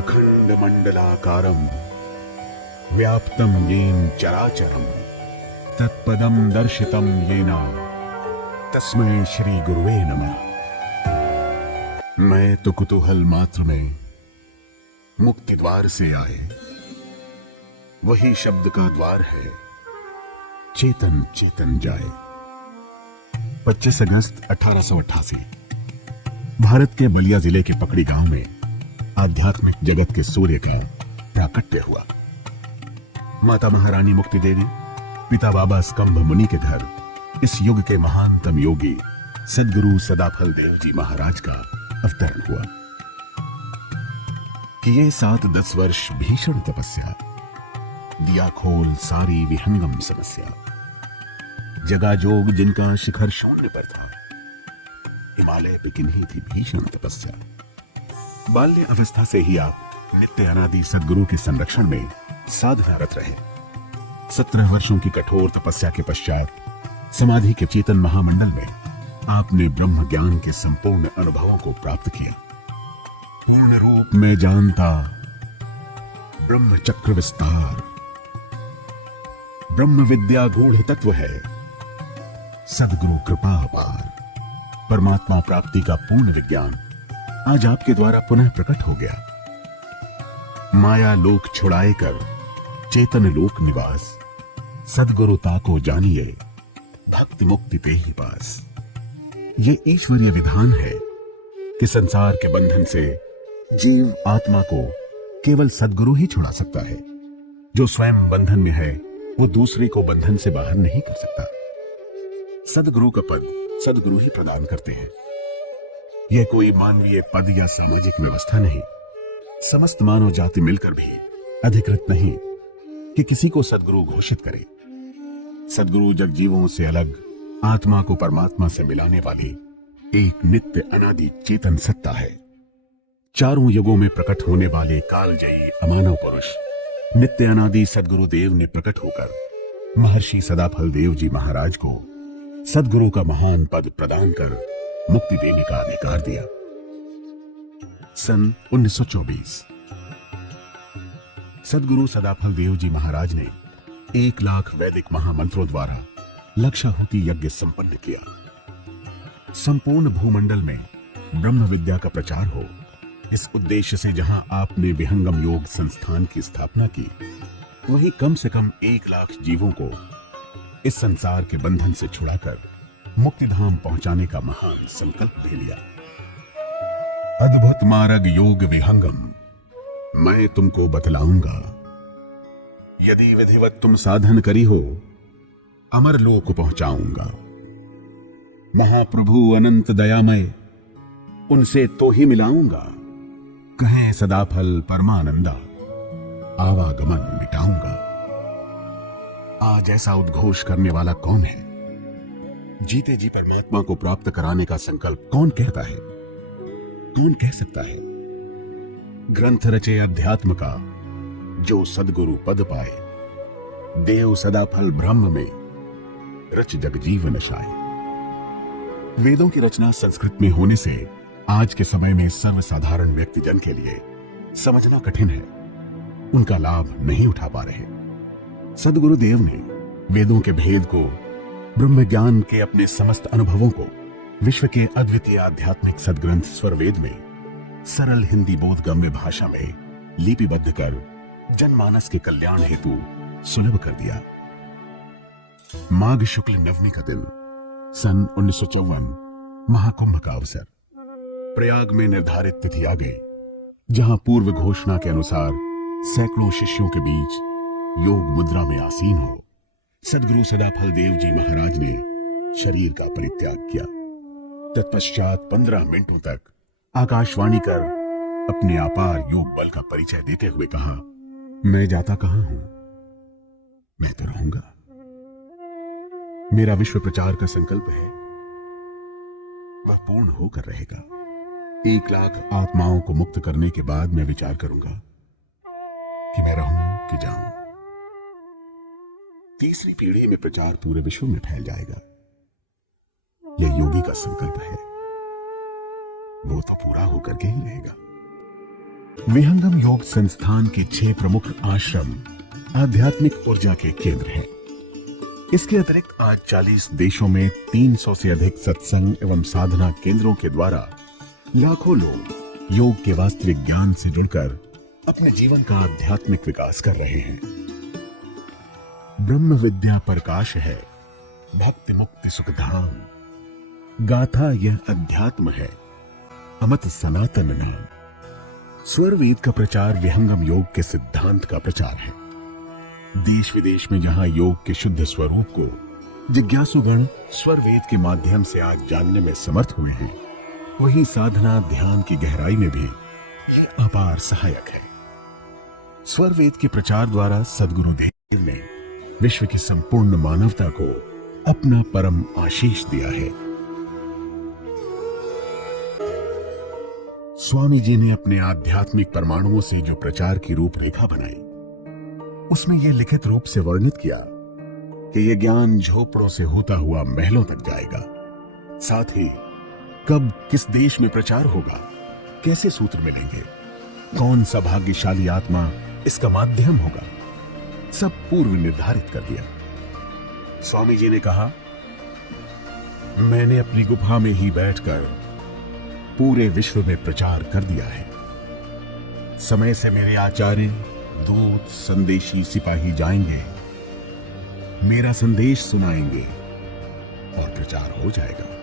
अखंड मंडलाकारं व्याप्तं येन चराचरं तत्पदं दर्शितं येन तस्मै श्री गुरुवे नमः। मैं तो कुतूहल मात्र में मुक्ति द्वार से आए, वही शब्द का द्वार है, चेतन चेतन जाए। 25 अगस्त 1888 भारत के बलिया जिले के पकड़ी गांव में आध्यात्मिक जगत के सूर्य का प्राकट्य हुआ। माता महारानी मुक्ति देवी, पिता बाबा स्कंभ मुनि के घर इस युग के महानतम योगी सद्गुरु सदाफल देव जी महाराज का अवतरण हुआ। किए 7-10 वर्ष भीषण तपस्या, दिया खोल सारी विहंगम समस्या। जगा जोग जिनका शिखर शून्य पर था, हिमालय पे किन्हीं थी भीषण तपस्या। बाल्य अवस्था से ही आप नित्य अनादि सद्गुरु के संरक्षण में साधनारत रहे। 17 वर्षों की कठोर तपस्या के पश्चात समाधि के चेतन महामंडल में आपने ब्रह्म ज्ञान के संपूर्ण अनुभवों को प्राप्त किया। पूर्ण रूप में जानता ब्रह्म चक्र विस्तार, ब्रह्म विद्या गूढ़ तत्व है, सद्गुरु कृपा अपार। परमात्मा प्राप्ति का पूर्ण विज्ञान आज आपके द्वारा पुनः प्रकट हो गया। माया लोक छुड़ाए कर चेतन लोक निवास, सद्गुरुता को जानिए भक्ति मुक्ति ते ही पास। ये ईश्वरीय विधान है कि संसार के बंधन से जीव आत्मा को केवल सद्गुरु ही छुड़ा सकता है। जो स्वयं बंधन में है वो दूसरे को बंधन से बाहर नहीं कर सकता। सद्गुरु का पद सद्गुरु ही प्रदान करते हैं। यह कोई मानवीय पद या सामाजिक व्यवस्था नहीं। समस्त मानव जाति मिलकर भी अधिकृत नहीं कि किसी को सद्गुरु घोषित करे। सद्गुरु जगजीवों से अलग आत्मा को परमात्मा से मिलाने वाली एक नित्य अनादि चेतन सत्ता है। चारों युगों में प्रकट होने वाले कालजयी अमानव पुरुष नित्य अनादि सद्गुरु देव ने प्रकट होकर महर्षि सदाफल देव जी महाराज को सद्गुरु का महान पद प्रदान कर मुक्ति देने का अधिकार दिया। सन 1924 सद्गुरु सदाफल देव जी महाराज ने 1 लाख वैदिक महामंत्रों द्वारा लक्षाहुति यज्ञ संपन्न किया। संपूर्ण भूमंडल में ब्रह्म विद्या का प्रचार हो, इस उद्देश्य से जहां आपने विहंगम योग संस्थान की स्थापना की, वहीं कम से कम 1 लाख जीवों को इस संसार के बंधन से छुड़ाकर मुक्तिधाम पहुंचाने का महान संकल्प भी लिया। अद्भुत मार्ग योग विहंगम मैं तुमको बतलाऊंगा, यदि विधिवत तुम साधन करी हो अमर लोक पहुंचाऊंगा। महाप्रभु अनंत दयामय उनसे तो ही मिलाऊंगा, कहें सदाफल परमानंदा आवागमन मिटाऊंगा। आज ऐसा उद्घोष करने वाला कौन है? जीते जी परमात्मा को प्राप्त कराने का संकल्प कौन कहता है? कौन कह सकता है? ग्रंथ रचे अध्यात्म का जो सद्गुरु पद पाए, देव सदाफल ब्रह्म में रच जग जीवन शाए। वेदों की रचना संस्कृत में होने से आज के समय में सर्वसाधारण व्यक्तिजन के लिए समझना कठिन है, उनका लाभ नहीं उठा पा रहे। सद्गुरु देव ने वेदों के भेद को, ब्रह्म ज्ञान के अपने समस्त अनुभवों को विश्व के अद्वितीय आध्यात्मिक सदग्रंथ स्वरवेद में सरल हिंदी बोधगम्य भाषा में लिपिबद्ध कर जनमानस के कल्याण हेतु सुलभ कर दिया। माघ शुक्ल नवमी का दिन सन 1954 महाकुंभ का अवसर। प्रयाग में निर्धारित तिथि आ गई, जहां पूर्व घोषणा के अनुसार सैकड़ों शिष्यों के बीच योग मुद्रा में आसीन हो सद्गुरु सदाफल देव जी महाराज ने शरीर का परित्याग किया। तत्पश्चात 15 मिनटों तक आकाशवाणी कर अपने अपार योग बल का परिचय देते हुए कहा, मैं जाता कहां हूं, मैं तो रहूंगा। मेरा विश्व प्रचार का संकल्प है, वह पूर्ण होकर रहेगा। 1 लाख आत्माओं को मुक्त करने के बाद मैं विचार करूंगा कि मैं रहूं कि जाऊं। तीसरी पीढ़ी में प्रचार पूरे विश्व में फैल जाएगा। यह योगी का संकल्प है, वो तो पूरा होकर के ही रहेगा। विहंगम योग संस्थान के 6 प्रमुख आश्रम आध्यात्मिक ऊर्जा के केंद्र हैं। इसके अतिरिक्त आज 40 देशों में 300 से अधिक सत्संग एवं साधना केंद्रों के द्वारा लाखों लोग योग के वास्तविक ज्ञान से जुड़कर अपने जीवन का आध्यात्मिक विकास कर रहे हैं। ब्रह्म विद्या प्रकाश है, भक्ति मुक्ति सुख धाम, गाथा यह अध्यात्म है, अमत सनातन नाम। स्वर वेद का प्रचार विहंगम योग के सिद्धांत का प्रचार है। देश विदेश में जहां योग के शुद्ध स्वरूप को जिज्ञासुगण स्वर वेद के माध्यम से आज जानने में समर्थ हुए हैं, वहीं साधना ध्यान की गहराई में भी यह अपार सहायक है। स्वर वेद के प्रचार द्वारा सद्गुरुदेव ने विश्व की संपूर्ण मानवता को अपना परम आशीष दिया है। स्वामी जी ने अपने आध्यात्मिक परमाणुओं से जो प्रचार की रूपरेखा बनाई, उसमें यह लिखित रूप से वर्णित किया कि यह ज्ञान झोपड़ों से होता हुआ महलों तक जाएगा। साथ ही कब किस देश में प्रचार होगा, कैसे सूत्र मिलेंगे, कौन सा भाग्यशाली आत्मा इसका माध्यम होगा, सब पूर्व निर्धारित कर दिया। स्वामी जी ने कहा, मैंने अपनी गुफा में ही बैठकर पूरे विश्व में प्रचार कर दिया है। समय से मेरे आचार्य, दूत, संदेशी, सिपाही जाएंगे, मेरा संदेश सुनाएंगे और प्रचार हो जाएगा।